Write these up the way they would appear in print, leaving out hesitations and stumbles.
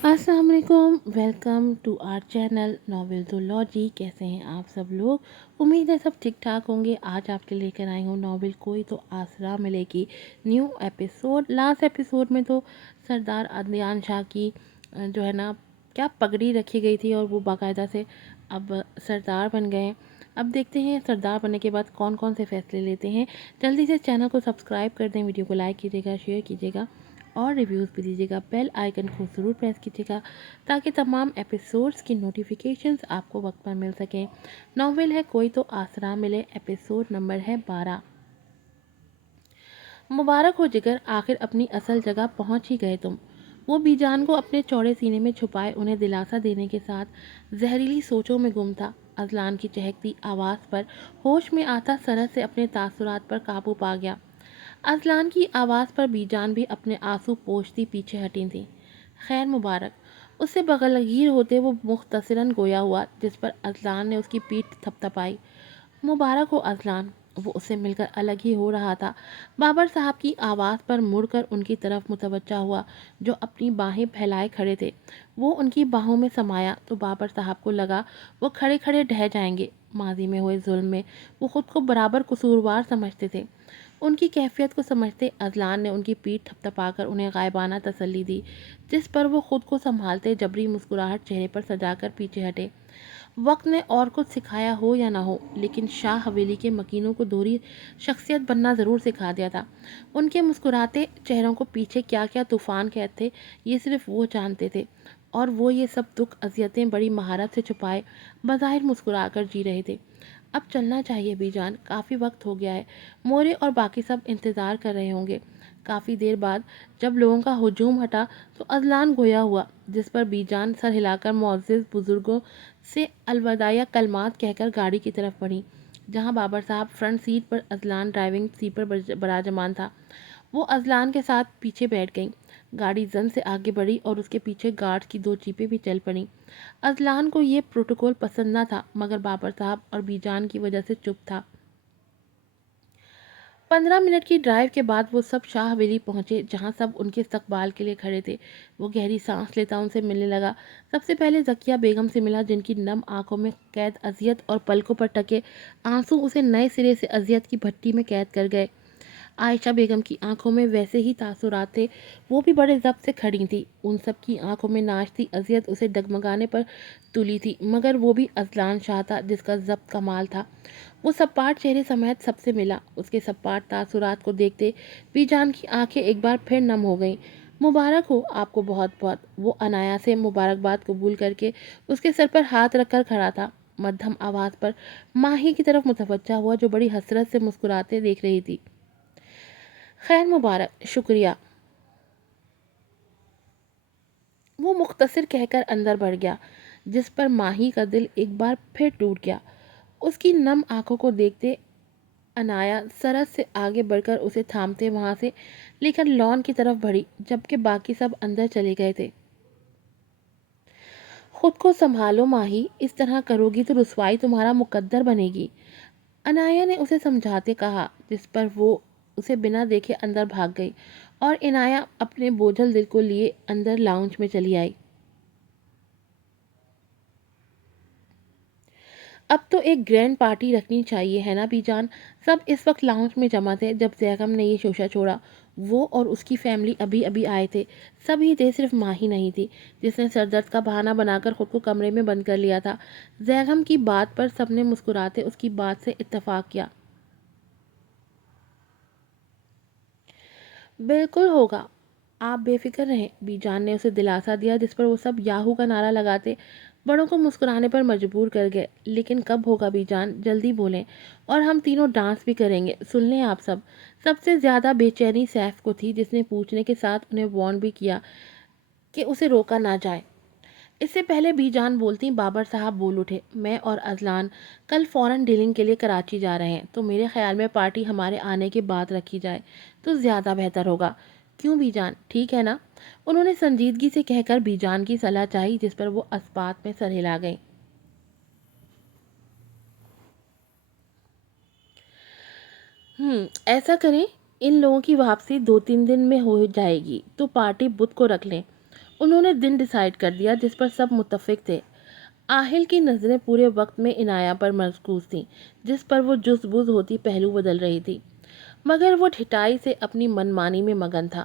अस्सलाम वालेकुम, welcome to our channel नॉवेल्थोलॉजी। कैसे हैं आप सब लोग? उम्मीद है सब ठीक ठाक होंगे। आज आपके लेकर आई हूँ नॉवेल कोई तो आसरा मिले की न्यू एपिसोड। लास्ट एपिसोड में तो सरदार अदनान शाह की जो है ना क्या पगड़ी रखी गई थी और वो बाकायदा से अब सरदार बन गए हैं। अब देखते हैं सरदार बनने के बाद कौन कौन से फैसले लेते हैं। जल्दी से चैनल को सब्सक्राइब कर दें, वीडियो को लाइक कीजिएगा, शेयर कीजिएगा और रिव्यूज़ भी दीजिएगा। बेल आइकन को ज़रूर प्रेस कीजिएगा ताकि तमाम एपिसोड्स की नोटिफिकेशंस आपको वक्त पर मिल सकें। नॉवेल है कोई तो आसरा मिले, एपिसोड नंबर है 12। मुबारक हो जिगर, आखिर अपनी असल जगह पहुंच ही गए तुम। वो बीजान को अपने चौड़े सीने में छुपाए उन्हें दिलासा देने के साथ जहरीली सोचों में गुम था। अजलान की चहकती आवाज़ पर होश में आता सरस से अपने तासुरात पर काबू पा गया। अजलान की आवाज़ पर बीजान भी अपने आंसू पोंछती पीछे हटी थी। खैर मुबारक, उससे बगलगीर होते वो मुख्तसरन गोया हुआ, जिस पर अजलान ने उसकी पीठ थपथपाई। मुबारक हो अजलान। वो उससे मिलकर अलग ही हो रहा था। बाबर साहब की आवाज़ पर मुड़कर उनकी तरफ मुतवज्जा हुआ, जो अपनी बाहें फैलाए खड़े थे। वो उनकी बाहों में समाया तो बाबर साहब को लगा वो खड़े खड़े ढह जाएंगे। माजी में हुए जुल्म में वो खुद को बराबर कसूरवार समझते थे। उनकी कैफियत को समझते अजलान ने उनकी पीठ थपथपाकर उन्हें गायबाना तसल्ली दी, जिस पर वो खुद को संभालते जबरी मुस्कुराहट चेहरे पर सजाकर पीछे हटे। वक्त ने और कुछ सिखाया हो या ना हो, लेकिन शाह हवेली के मकीनों को दोहरी शख्सियत बनना ज़रूर सिखा दिया था। उनके मुस्कुराते चेहरों को पीछे क्या क्या तूफान कैद थे, ये सिर्फ वो जानते थे। और वो ये सब दुख अजियतें बड़ी महारत से छुपाए बज़ाहिर मुस्कुराकर जी रहे थे। अब चलना चाहिए बीजान, काफ़ी वक्त हो गया है। मोरे और बाकी सब इंतज़ार कर रहे होंगे। काफ़ी देर बाद जब लोगों का हुजूम हटा तो अजलान गोया हुआ, जिस पर बीजान सर हिलाकर मुअज़्ज़िज़ बुज़ुर्गों से अलविदाया कलमात कहकर गाड़ी की तरफ बढ़ी, जहां बाबर साहब फ्रंट सीट पर, अजलान ड्राइविंग सीट पर बराजमान था। वो अजलान के साथ पीछे बैठ गई। गाड़ी जन से आगे बढ़ी और उसके पीछे गार्ड की दो जीपें भी चल पड़ी। अजलान को ये प्रोटोकॉल पसंद न था, मगर बाबर साहब और बीजान की वजह से चुप था। 15 मिनट की ड्राइव के बाद वो सब शाह हवेली पहुंचे, जहां सब उनके इस्तकबाल के लिए खड़े थे। वो गहरी सांस लेता उनसे मिलने लगा। सबसे पहले जकिया बेगम से मिला, जिनकी नम आंखों में कैद अजियत और पलकों पर टके आंसू उसे नए सिरे से अजियत की भट्टी में कैद कर गए। आयशा बेगम की आंखों में वैसे ही तासुरात थे। वो भी बड़े ज़ब्त से खड़ी थी। उन सब की आंखों में नाचती अजियत उसे डगमगाने पर तुली थी, मगर वो भी अजलान शाह था जिसका ज़ब्त कमाल था। वो सपाट चेहरे समेत सबसे मिला। उसके सपाट तासुरात को देखते बीजान की आंखें एक बार फिर नम हो गईं। मुबारक हो आपको बहुत बहुत। वो अनायास से मुबारकबाद कबूल करके उसके सर पर हाथ रखकर खड़ा था। मध्यम आवाज़ पर माही की तरफ मुतवज्जा हुआ, जो बड़ी हसरत से मुस्कुराते देख रही थी। खैर मुबारक, शुक्रिया। वो मुख्तसर कहकर अंदर बढ़ गया, जिस पर माही का दिल एक बार फिर टूट गया। उसकी नम आंखों को देखते अनाया सरस से आगे बढ़कर उसे थामते वहां से लेकर लॉन की तरफ बढ़ी, जबकि बाकी सब अंदर चले गए थे। खुद को संभालो माही, इस तरह करोगी तो रुसवाई तुम्हारा मुकद्दर बनेगी, अनाया ने उसे समझाते कहा, जिस पर वो उसे बिना देखे अंदर भाग गई और इनाया अपने बोझल दिल को लिए अंदर लाउंज में चली आई। अब तो एक ग्रैंड पार्टी रखनी चाहिए, है ना बीजान? सब इस वक्त लाउंज में जमा थे जब जैगम ने ये शोशा छोड़ा। वो और उसकी फैमिली अभी अभी आए थे। सभी थे, सिर्फ माँ ही नहीं थी, जिसने सरदर्द का बहाना बनाकर खुद को कमरे में बंद कर लिया था। जैगम की बात पर सबने मुस्कुराते उसकी बात से इत्तेफाक किया। बिल्कुल होगा, आप बेफिक्र रहें, बीजान ने उसे दिलासा दिया, जिस पर वो सब याहू का नारा लगाते बड़ों को मुस्कुराने पर मजबूर कर गए। लेकिन कब होगा बीजान, जल्दी बोलें, और हम तीनों डांस भी करेंगे, सुन लें आप सब। सबसे ज़्यादा बेचैनी सैफ को थी, जिसने पूछने के साथ उन्हें वार्न भी किया कि उसे रोका ना जाए। इससे पहले बीजान बोलती बाबर साहब बोल उठे, मैं और अजलान कल फ़ौरन डीलिंग के लिए कराची जा रहे हैं, तो मेरे ख्याल में पार्टी हमारे आने के बाद रखी जाए तो ज़्यादा बेहतर होगा। क्यों बीजान, ठीक है ना? उन्होंने संजीदगी से कहकर बीजान की सलाह चाही, जिस पर वो अस्पात में सर हिला गई। ऐसा करें, इन लोगों की वापसी 2-3 दिन में हो जाएगी, तो पार्टी बुध को रख लें। انہوں نے دن ڈیسائیڈ کر دیا جس پر سب متفق تھے۔ آہل کی نظریں پورے وقت میں عنایہ پر مرکوز تھیں، جس پر وہ جز بز ہوتی پہلو بدل رہی تھی، مگر وہ ٹھٹائی سے اپنی من مانی میں مگن تھا۔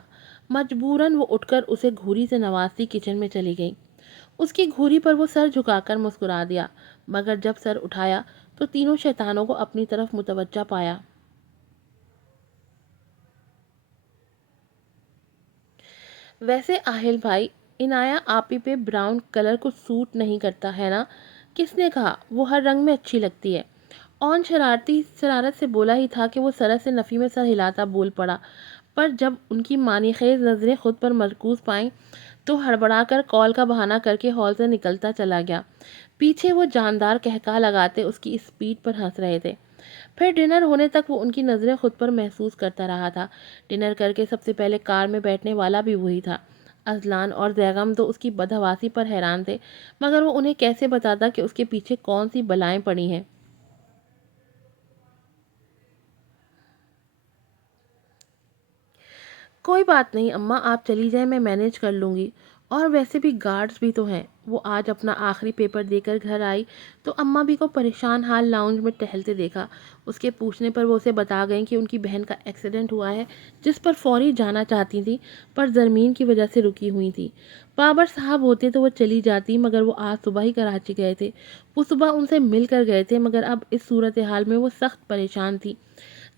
مجبوراً وہ اٹھ کر اسے گھوری سے نوازتی کچن میں چلی گئی۔ اس کی گھوری پر وہ سر جھکا کر مسکرا دیا، مگر جب سر اٹھایا تو تینوں شیطانوں کو اپنی طرف متوجہ پایا۔ ویسے آہل بھائی، عنایہ آپی پہ براؤن کلر کو سوٹ نہیں کرتا ہے نا؟ کس نے کہا؟ وہ ہر رنگ میں اچھی لگتی ہے۔ اون شرارت سے بولا ہی تھا کہ وہ سرت سے نفی میں سر ہلاتا بول پڑا، پر جب ان کی معنی خیز نظریں خود پر مرکوز پائیں تو ہڑبڑا کر کال کا بہانہ کر کے ہال سے نکلتا چلا گیا۔ پیچھے وہ جاندار کہکہا لگاتے اس کی اسپیڈ پر ہنس رہے تھے۔ پھر ڈنر ہونے تک وہ ان کی نظریں خود پر محسوس کرتا رہا تھا۔ ڈنر کر کے سب سے پہلے کار میں بیٹھنے والا بھی وہی تھا۔ اذلان اور زیغم تو اس کی بدحواسی پر حیران تھے، مگر وہ انہیں کیسے بتاتا کہ اس کے پیچھے کون سی بلائیں پڑی ہیں۔ کوئی بات نہیں اماں، آپ چلی جائیں، میں مینیج کر لوں گی، اور ویسے بھی گارڈز بھی تو ہیں۔ وہ آج اپنا آخری پیپر دے کر گھر آئی تو اماں بھی کو پریشان حال لاؤنج میں ٹہلتے دیکھا۔ اس کے پوچھنے پر وہ اسے بتا گئیں کہ ان کی بہن کا ایکسیڈنٹ ہوا ہے، جس پر فوری جانا چاہتی تھی پر زرمین کی وجہ سے رکی ہوئی تھی۔ بابر صاحب ہوتے تو وہ چلی جاتی، مگر وہ آج صبح ہی کراچی گئے تھے۔ وہ صبح ان سے مل کر گئے تھے، مگر اب اس صورتحال میں وہ سخت پریشان تھی۔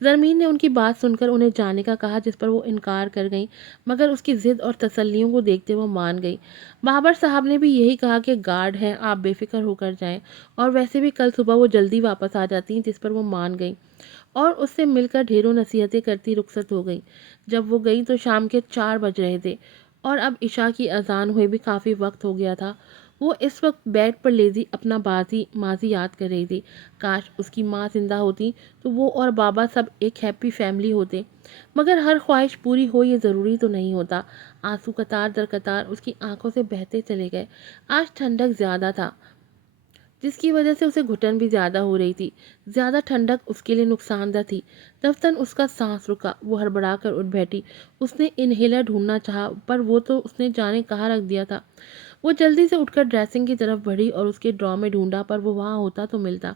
زرمین نے ان کی بات سن کر انہیں جانے کا کہا، جس پر وہ انکار کر گئیں، مگر اس کی ضد اور تسلیوں کو دیکھتے وہ مان گئی۔ بابر صاحب نے بھی یہی کہا کہ گارڈ ہیں، آپ بے فکر ہو کر جائیں، اور ویسے بھی کل صبح وہ جلدی واپس آ جاتی ہیں، جس پر وہ مان گئی اور اس سے مل کر ڈھیروں نصیحتیں کرتی رخصت ہو گئی۔ جب وہ گئی تو شام کے 4 بج رہے تھے اور اب عشاء کی اذان ہوئے بھی کافی وقت ہو گیا تھا۔ وہ اس وقت بیڈ پر لیزی اپنا ماضی یاد کر رہی تھی۔ کاش اس کی ماں زندہ ہوتی تو وہ اور بابا سب ایک ہیپی فیملی ہوتے، مگر ہر خواہش پوری ہو یہ ضروری تو نہیں ہوتا۔ آنسو قطار در قطار اس کی آنکھوں سے بہتے چلے گئے۔ آج ٹھنڈک زیادہ تھا، جس کی وجہ سے اسے گھٹن بھی زیادہ ہو رہی تھی۔ زیادہ ٹھنڈک اس کے لیے نقصان دہ تھی۔ دفتن اس کا سانس رکا، وہ ہڑبڑا کر اٹھ بیٹھی۔ اس نے انہیلر ڈھونڈنا چاہا، پر وہ تو اس نے جانے کہاں رکھ دیا تھا۔ وہ جلدی سے اٹھ کر ڈریسنگ کی طرف بڑھی اور اس کے ڈرا میں ڈھونڈا، پر وہ وہاں ہوتا تو ملتا۔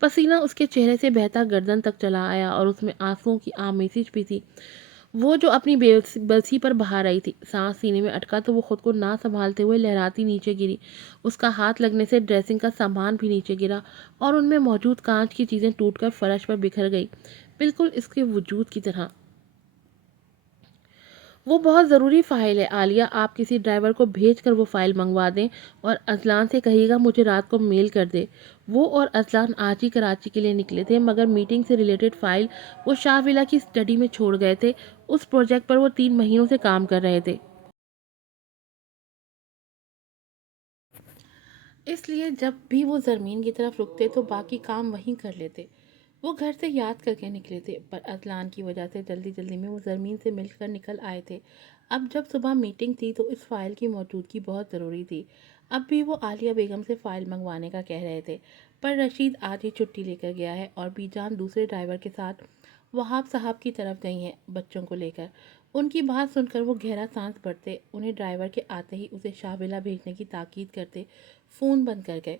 پسینہ اس کے چہرے سے بہتا گردن تک چلا آیا اور اس میں آنسوؤں کی آمیزش بھی تھی۔ وہ جو اپنی برسی پر بہا رہی تھی۔ سانس سینے میں اٹکا تو وہ خود کو نہ سنبھالتے ہوئے لہراتی نیچے گری۔ اس کا ہاتھ لگنے سے ڈریسنگ کا سامان بھی نیچے گرا اور ان میں موجود کانچ کی چیزیں ٹوٹ کر فرش پر بکھر گئی، بالکل اس کے وجود کی طرح۔ وہ بہت ضروری فائل ہے عالیہ، آپ کسی ڈرائیور کو بھیج کر وہ فائل منگوا دیں اور اذلان سے کہیے گا مجھے رات کو میل کر دے۔ وہ اور اذلان آج ہی کراچی کے لیے نکلے تھے، مگر میٹنگ سے ریلیٹڈ فائل وہ شاہ ولا کی اسٹڈی میں چھوڑ گئے تھے۔ اس پروجیکٹ پر وہ 3 مہینوں سے کام کر رہے تھے۔ اس لیے جب بھی وہ زرمین کی طرف رکتے تو باقی کام وہیں کر لیتے۔ وہ گھر سے یاد کر کے نکلے تھے، پر اذلان کی وجہ سے جلدی جلدی میں وہ زرمین سے مل کر نکل آئے تھے۔ اب جب صبح میٹنگ تھی تو اس فائل کی موجودگی بہت ضروری تھی۔ اب بھی وہ عالیہ بیگم سے فائل منگوانے کا کہہ رہے تھے، پر رشید آج ہی چھٹی لے کر گیا ہے اور بی جان دوسرے ڈرائیور کے ساتھ وہاب صاحب کی طرف گئی ہیں بچوں کو لے کر۔ ان کی بات سن کر وہ گہرا سانس بھرتے، انہیں ڈرائیور کے آتے ہی اسے شاہ ولا بھیجنے کی تاکید کرتے فون بند کر گئے۔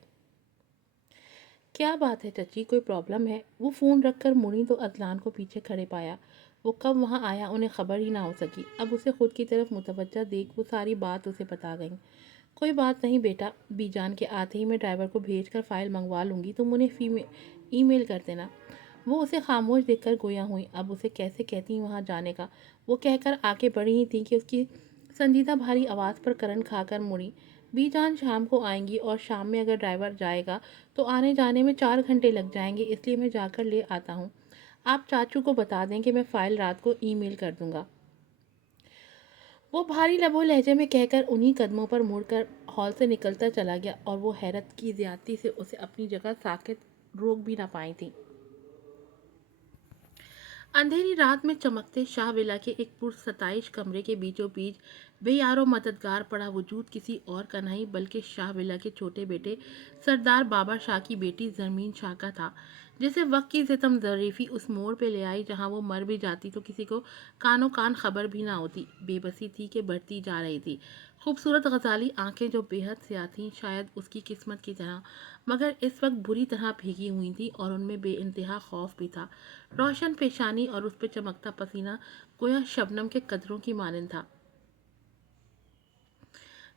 کیا بات ہے چچی، کوئی پرابلم ہے؟ وہ فون رکھ کر مڑی تو اذلان کو پیچھے کھڑے پایا۔ وہ کب وہاں آیا انہیں خبر ہی نہ ہو سکی۔ اب اسے خود کی طرف متوجہ دیکھ وہ ساری بات اسے بتا گئیں۔ کوئی بات نہیں بیٹا، بی جان کے آتے ہی میں ڈرائیور کو بھیج کر فائل منگوا لوں گی، تم انہیں ای میل کر دینا۔ وہ اسے خاموش دیکھ کر گویا ہوئی، اب اسے کیسے کہتی وہاں جانے کا۔ وہ کہہ کر آگے بڑھی ہی تھی کہ اس کی سنجیدہ بھاری آواز پر کرن کھا کر مڑی۔ بی جان شام کو آئیں گی اور شام میں اگر ڈرائیور جائے گا تو آنے جانے میں 4 گھنٹے لگ جائیں گے، اس لیے میں جا کر لے آتا ہوں۔ آپ چاچو کو بتا دیں کہ میں فائل رات کو ای میل کر دوں گا۔ وہ بھاری لب و لہجے میں کہہ کر انہی قدموں پر مڑ کر ہال سے نکلتا چلا گیا اور وہ حیرت کی زیادتی سے اسے اپنی جگہ ساکت روک بھی نہ پائی تھی۔ اندھیری رات میں چمکتے شاہ ولا کے ایک پرستائش کمرے کے بیچوں بیچ بے یار و مددگار پڑا وجود کسی اور کا نہیں بلکہ شاہ ولا کے چھوٹے بیٹے سردار بابر شاہ کی بیٹی زرمین شاہ کا تھا، جسے وقت کی ستم ظریفی اس موڑ پہ لے آئی جہاں وہ مر بھی جاتی تو کسی کو کانوں کان خبر بھی نہ ہوتی۔ بے بسی تھی کہ بڑھتی جا رہی تھی، खूबसूरत गजाली आंखें जो बेहद स्याह थीं, शायद उसकी किस्मत की तरह, मगर इस वक्त बुरी तरह भीगी हुई थीं और उनमें बेइंतहा खौफ भी था। रोशन पेशानी और उस पर चमकता पसीना गोया शबनम के कदरों की मानंद था।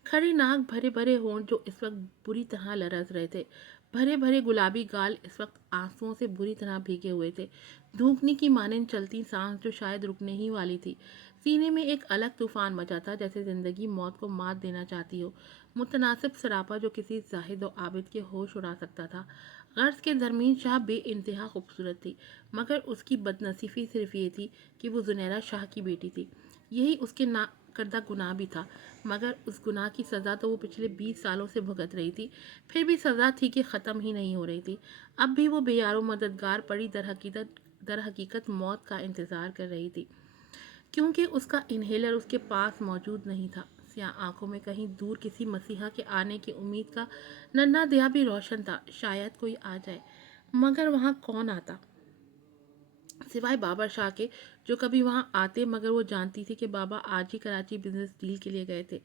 खड़ी नाक, भरे भरे होंठ जो इस वक्त बुरी तरह लरस रहे थे, भरे भरे गुलाबी गाल इस वक्त आंसुओं से बुरी तरह भीगे हुए थे, धूपनी की मानंद चलती सांस जो शायद रुकने ही वाली थी। सीने में एक अलग तूफान मचा था, जैसे जिंदगी मौत को मात देना चाहती हो। मुतनासिब सरापा जो किसी जाहिद व आबिद के होश उड़ा सकता था। गर्ज के दरमीन शाह बे इंतहा खूबसूरत थी, मगर उसकी बदनसीबी सिर्फ ये थी कि वो जुनैरा शाह की बेटी थी। यही उसके ना करदा गुनाह भी था, मगर उस गुनाह की सज़ा तो वो पिछले 20 सालों से भुगत रही थी। फिर भी सज़ा थी कि ख़त्म ही नहीं हो रही थी। अब भी वो बेयारो मददगार पड़ी दर हकीकत मौत का इंतज़ार कर रही थी, क्योंकि उसका इन्हेलर उसके पास मौजूद नहीं था। स्याह आंखों में कहीं दूर किसी मसीहा के आने की उम्मीद का नन्हा दिया भी रोशन था। शायद कोई आ जाए, मगर वहाँ कौन आता सिवाय बाबर शाह के, जो कभी वहां आते, मगर वो जानती थी कि बाबा आज ही कराची बिजनेस डील के लिए गए थे।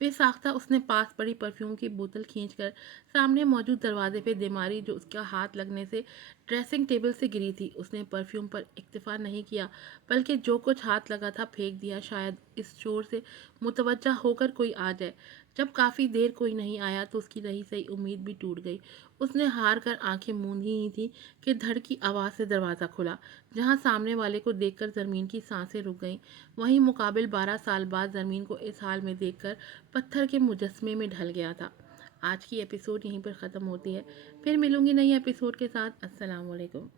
बेसाख्ता उसने पास पड़ी परफ्यूम की बोतल खींचकर सामने मौजूद दरवाजे पे दे मारी, जो उसका हाथ लगने से ड्रेसिंग टेबल से गिरी थी। उसने परफ्यूम पर इक्तफा नहीं किया, बल्कि जो कुछ हाथ लगा था फेंक दिया, शायद इस शोर से मुतवज्जा होकर कोई आ जाए। जब काफ़ी देर कोई नहीं आया तो उसकी रही सही उम्मीद भी टूट गई। उसने हार कर आंखें मूंदी ही थी कि धड़ की आवाज़ से दरवाज़ा खुला, जहां सामने वाले को देखकर ज़मीन की सांसें रुक गईं। वहीं मुकाबिल 12 साल बाद ज़मीन को इस हाल में देखकर पत्थर के मुजस्मे में ढल गया था। आज की एपिसोड यहीं पर ख़त्म होती है। फिर मिलूंगी नई एपिसोड के साथ। अस्सलाम वालेकुम।